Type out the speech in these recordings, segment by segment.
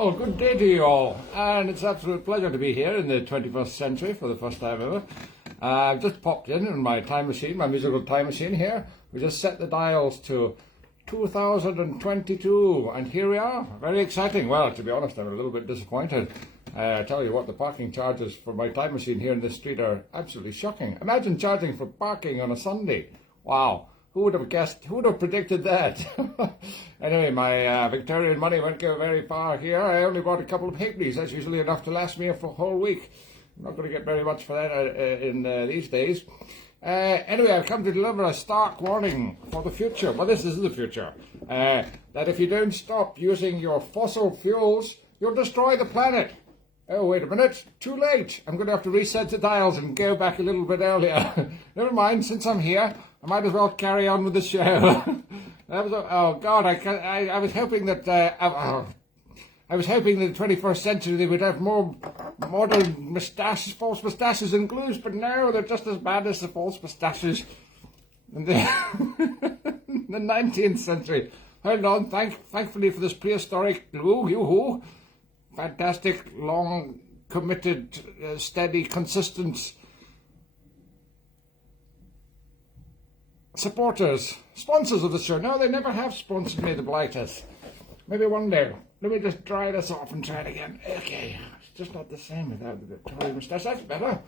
Well, good day to you all, and it's an absolute pleasure to be here in the 21st century for the first time ever. I've just popped in my time machine, my musical time machine here. We just set the dials to 2022, and here we are. Very exciting. Well, to be honest, I'm a little bit disappointed. I tell you what, the parking charges for my time machine here in this street are absolutely shocking. Imagine charging for parking on a Sunday. Wow. Who would have guessed, who would have predicted that? Anyway, my Victorian money won't go very far here. I only bought a couple of halfpennies. That's usually enough to last me for a whole week. I'm not going to get very much for that in these days. Anyway, I've come to deliver a stark warning for the future. Well, this is the future. That if you don't stop using your fossil fuels, you'll destroy the planet. Oh, wait a minute. Too late. I'm going to have to reset the dials and go back a little bit earlier. Never mind, since I'm here, I might as well carry on with the show. Oh, God, I was hoping that... I was hoping that the 21st century they would have more modern moustaches, false moustaches and glues, but no, they're just as bad as the false moustaches. in the, in the 19th century. Hold on, thankfully for this prehistoric, fantastic, long, committed, steady, consistent supporters, sponsors of the show. No, they never have sponsored me, the Blighters. Maybe one day. Let me just dry this off and try it again. Okay, it's just not the same without the Victorian moustache. That's better.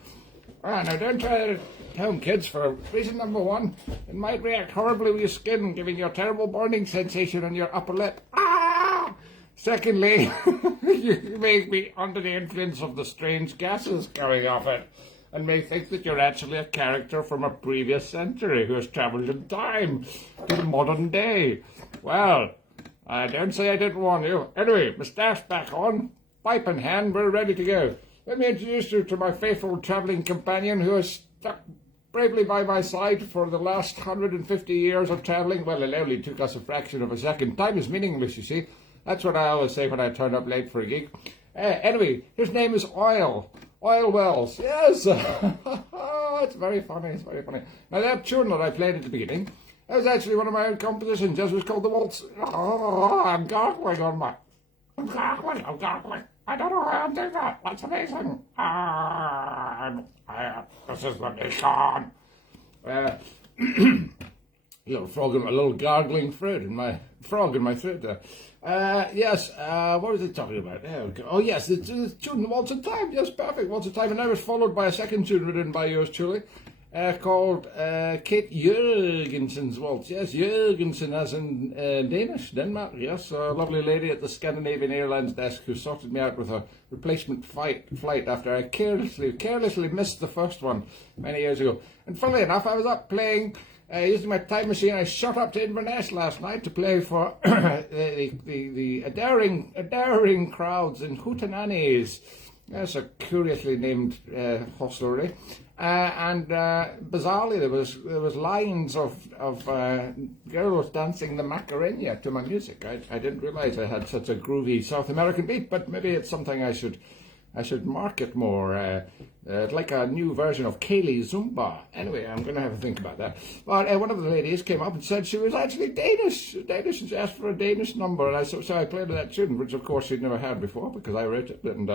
Ah, now don't try it at home, kids, for reason number one. It might react horribly with your skin, giving you a terrible burning sensation on your upper lip. Ah! Secondly, you may be under the influence of the strange gases coming off it, and may think that you're actually a character from a previous century who has travelled in time to the modern day. Well, I don't say I didn't warn you. Anyway, moustache back on, pipe in hand, we're ready to go. Let me introduce you to my faithful travelling companion who has stuck bravely by my side for the last 150 years of travelling. Well, it only took us a fraction of a second. Time is meaningless, you see. That's what I always say when I turn up late for a gig. Anyway, his name is Oil. Oil Wells. Yes. It's very funny. It's very funny. Now, that tune that I played at the beginning, that was actually one of my own compositions. It was called The Waltz. Oh, I'm gargling on my... I'm gargling. I don't know how I'm doing that. That's amazing. This is the bygone. A little gargling throat in my frog in my throat there. Yes, what was it talking about? Oh yes, the tune Waltz in Time. Yes, perfect, Waltz in Time. And that was followed by a second tune written by yours truly, called Kate Jørgensen's Waltz. Yes, Jørgensen as in Danish, Denmark. Yes, a lovely lady at the Scandinavian Airlines desk who sorted me out with a replacement flight after I carelessly missed the first one many years ago. And funnily enough, I was up playing... using my time machine, I shot up to Inverness last night to play for the adoring crowds in Hootenannies. That's a curiously named hostelry. And bizarrely, there was lines of girls dancing the Macarena to my music. I didn't realise I had such a groovy South American beat, but maybe it's something I should market more, like a new version of Kaylee Zumba. Anyway, I'm going to have a think about that. But one of the ladies came up and said she was actually Danish, and she asked for a Danish number. And so I played that tune, which of course she'd never heard before because I wrote it, and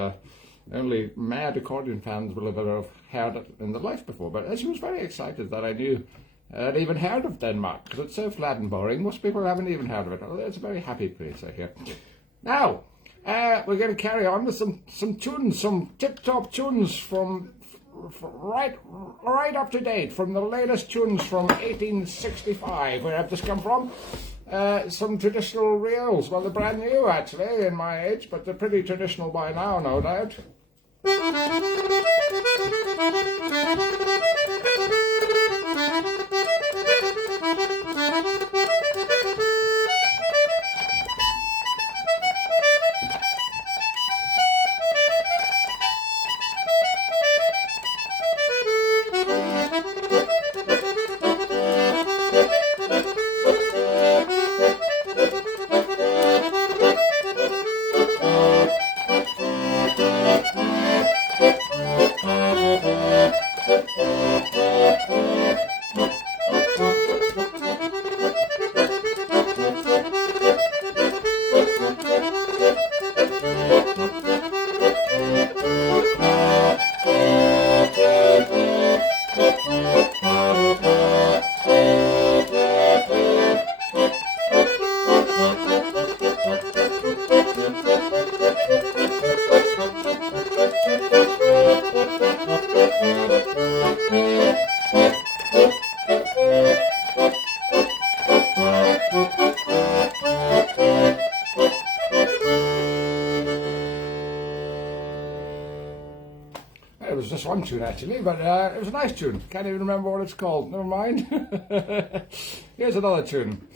only mad accordion fans will have ever heard it in their life before. But she was very excited that I knew I'd even heard of Denmark, because it's so flat and boring. Most people haven't even heard of it. It's a very happy place, I hear. Now, we're going to carry on with some tunes, some tip-top tunes from right up to date, from the latest tunes from 1865, where I've just come from. Some traditional reels. Well, they're brand new, actually, in my age, but they're pretty traditional by now, no doubt. It was just one tune actually, but it was a nice tune. Can't even remember what it's called. Never mind. Here's another tune.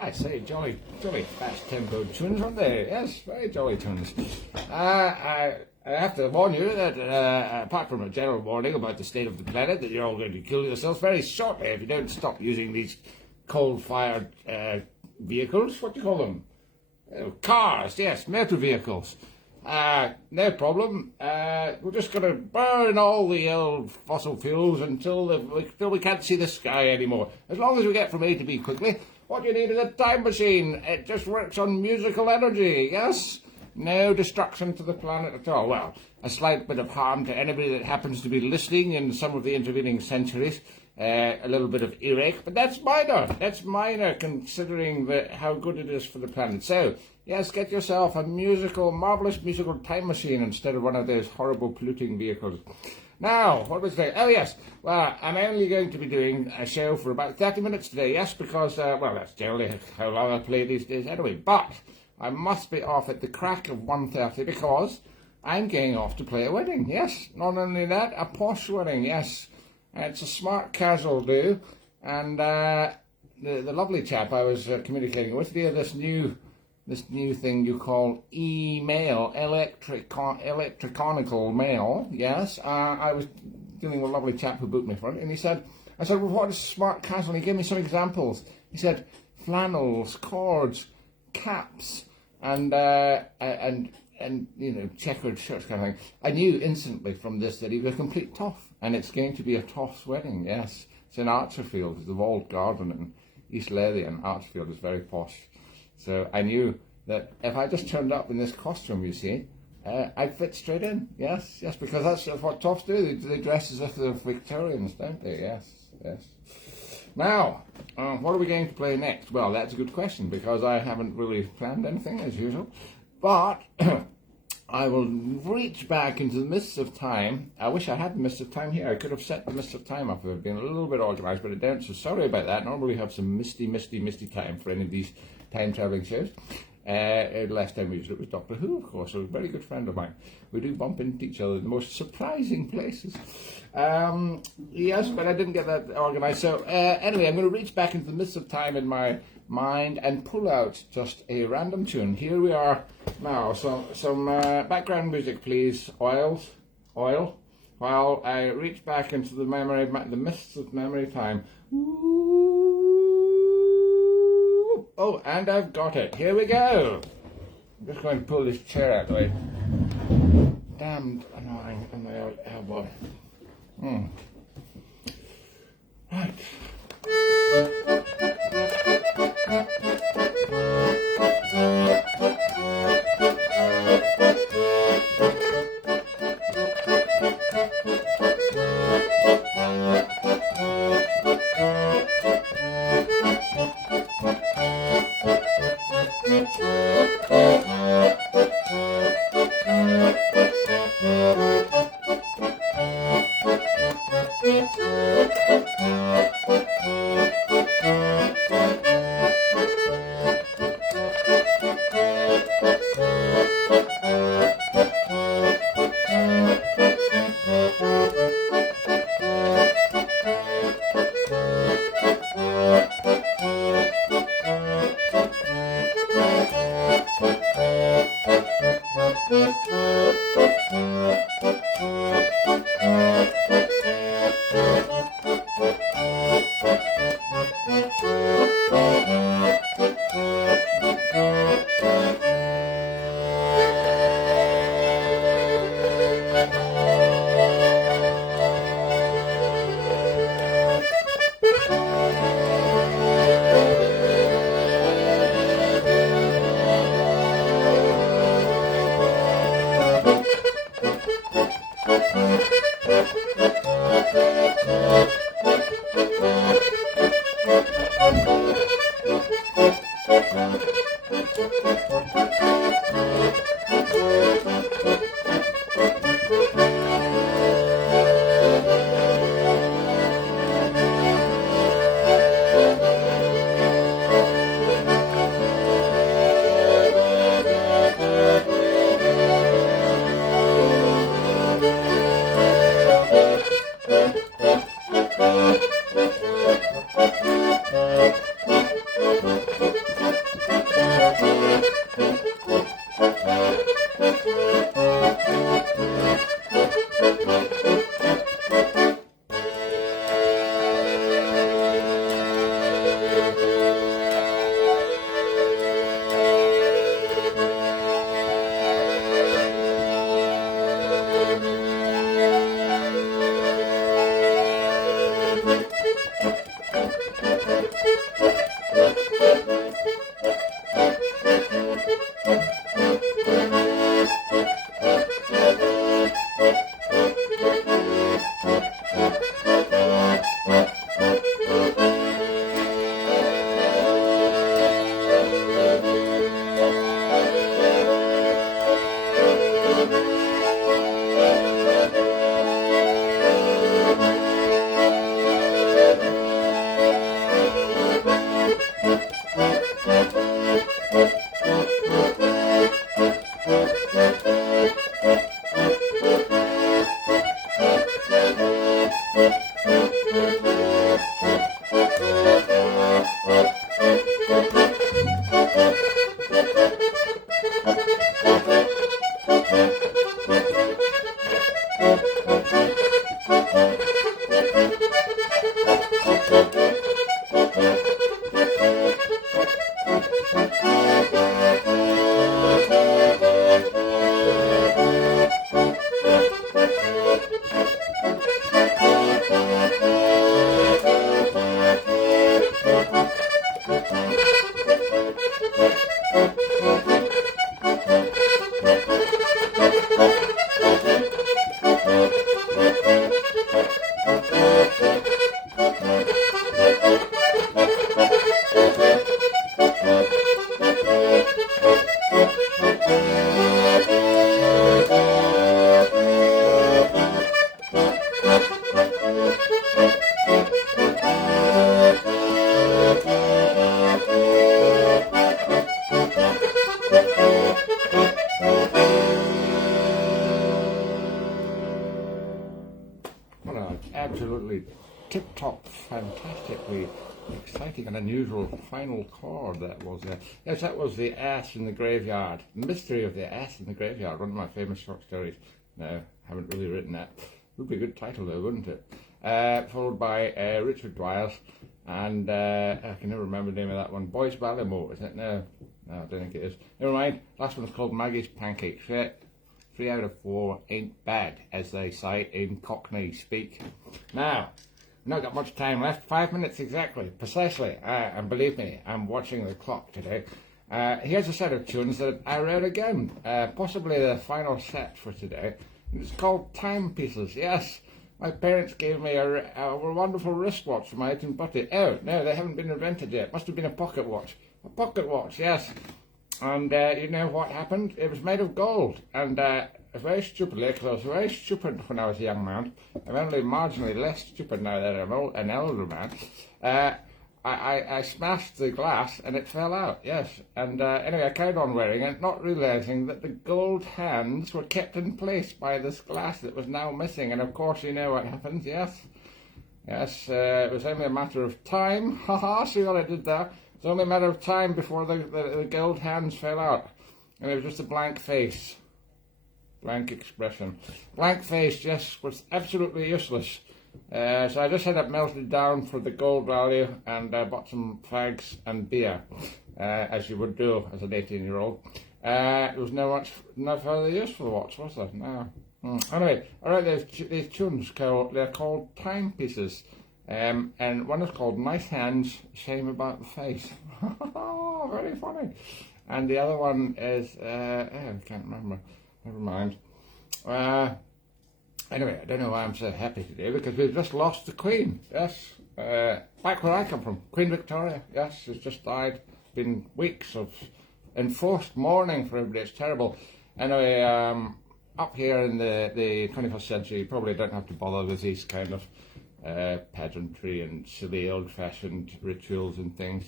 I say, jolly fast tempo tunes, aren't they? Yes, very jolly tunes. I have to warn you that apart from a general warning about the state of the planet, that you're all going to kill yourselves very shortly if you don't stop using these coal-fired vehicles. What do you call them? Cars, yes, motor vehicles. No problem. We're just going to burn all the old fossil fuels until we can't see the sky anymore. As long as we get from A to B quickly. What you need is a time machine. It just works on musical energy, yes? No destruction to the planet at all. Well, a slight bit of harm to anybody that happens to be listening in some of the intervening centuries. A little bit of earache, but that's minor. That's minor considering how good it is for the planet. So, yes, get yourself a marvellous musical time machine instead of one of those horrible polluting vehicles. Now, what was I saying? Oh, yes. Well, I'm only going to be doing a show for about 30 minutes today, yes, because, that's generally how long I play these days anyway. But I must be off at the crack of 1:30 because I'm going off to play a wedding, yes. Not only that, a posh wedding, yes. It's a smart casual do. And the lovely chap I was communicating with via this new thing you call email, electronical mail, yes. I was dealing with a lovely chap who booked me for it, and I said, well, what is smart casual? And he gave me some examples. He said, flannels, cords, caps, and checkered shirts kind of thing. I knew instantly from this that he was a complete toff, and it's going to be a toff's wedding, yes. It's in Archerfield, the Walled Garden in East Lothian. Archerfield is very posh. So I knew that if I just turned up in this costume, you see, I fit straight in. Yes, yes, because that's what toffs do. They dress as if they're Victorians, don't they? Yes, yes. Now, what are we going to play next? Well, that's a good question because I haven't really planned anything as usual. But I will reach back into the mists of time. I wish I had the mists of time here. I could have set the mists of time up if it had been a little bit organised, but I don't, so sorry about that. Normally we have some misty time for any of these time-travelling shows. Last time we used it was Doctor Who, of course, a very good friend of mine. We do bump into each other in the most surprising places. Yes, but I didn't get that organised. So anyway, I'm going to reach back into the mists of time in my mind and pull out just a random tune. Here we are now. Some background music, please. Oil. While I reach back into the mists of memory time. Oh, and I've got it. Here we go. I'm just going to pull this chair out of the way. Damned annoying on my old elbow. Right. absolutely tip-top, fantastically exciting and unusual final chord that was there. Yes, that was The Ass in the Graveyard. Mystery of the Ass in the Graveyard, one of my famous short stories. No, haven't really written that. Would be a good title though, wouldn't it? Followed by Richard Dwyer's, and I can never remember the name of that one. Boys Ballymore, is it? No, I don't think it is. Never mind. Last one's called Maggie's Pancakes. 3 out of 4 ain't bad, as they say in Cockney speak. Now, not got much time left. 5 minutes exactly, precisely. And believe me, I'm watching the clock today. Here's a set of tunes that I wrote again, possibly the final set for today. It's called Timepieces. Yes, my parents gave me a wonderful wristwatch for my 18th birthday. Oh, no, they haven't been invented yet. Must have been a pocket watch. A pocket watch, yes. And you know what happened? It was made of gold. And very stupidly, because I was very stupid when I was a young man, I'm only marginally less stupid now that I'm an elder man, I smashed the glass and it fell out, yes. And anyway, I carried on wearing it, not realising that the gold hands were kept in place by this glass that was now missing. And of course, you know what happens, yes? Yes, it was only a matter of time. Haha, see what I did there? It was only a matter of time before the gold hands fell out. And it was just a blank face. Blank expression. Blank face just was absolutely useless. So I just had it melted down for the gold value and bought some fags and beer, as you would do as an 18-year-old. There was no further use for the watch, was there? No. Anyway, alright, these tunes, they're called Timepieces. And one is called Nice Hands, Shame About the Face. Very funny. And the other one is, I can't remember. Never mind. Anyway, I don't know why I'm so happy today, because we've just lost the Queen. Yes, back where I come from, Queen Victoria. Yes, she's just died. Been weeks of enforced mourning for everybody. It's terrible. Anyway, up here in the 21st century, you probably don't have to bother with these kind of pageantry and silly old-fashioned rituals and things.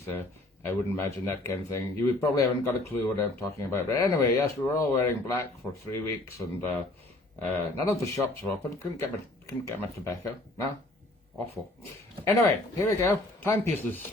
I wouldn't imagine that kind of thing. You probably haven't got a clue what I'm talking about. But anyway, yes, we were all wearing black for 3 weeks, and none of the shops were open. Couldn't get my tobacco. No, awful. Anyway, here we go. Timepieces.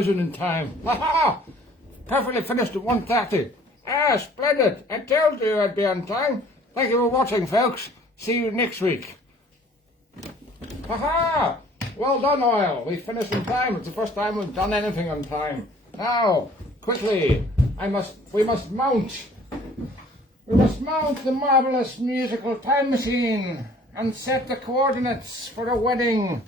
1,000 in time. Ha-ha! Perfectly finished at 1:30. Ah, splendid. I told you I'd be on time. Thank you for watching, folks. See you next week. Ha-ha! Well done, Oil. We finished in time. It's the first time we've done anything on time. Now, quickly, we must mount. We must mount the marvellous musical time machine and set the coordinates for a wedding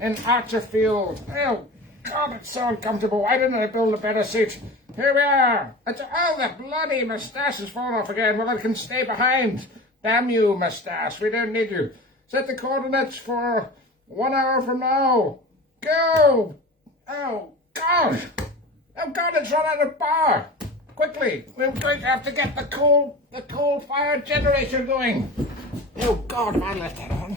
in Archerfield. Oh, God, it's so uncomfortable. Why didn't I build a better seat? Here we are. Oh, the bloody moustache has fallen off again. Well, I can stay behind. Damn you, moustache. We don't need you. Set the coordinates for 1 hour from now. Go! Oh, God! Oh, God, it's run out of power. Quickly, we're going to have to get the coal-fired generator going. Oh, God, I left that on.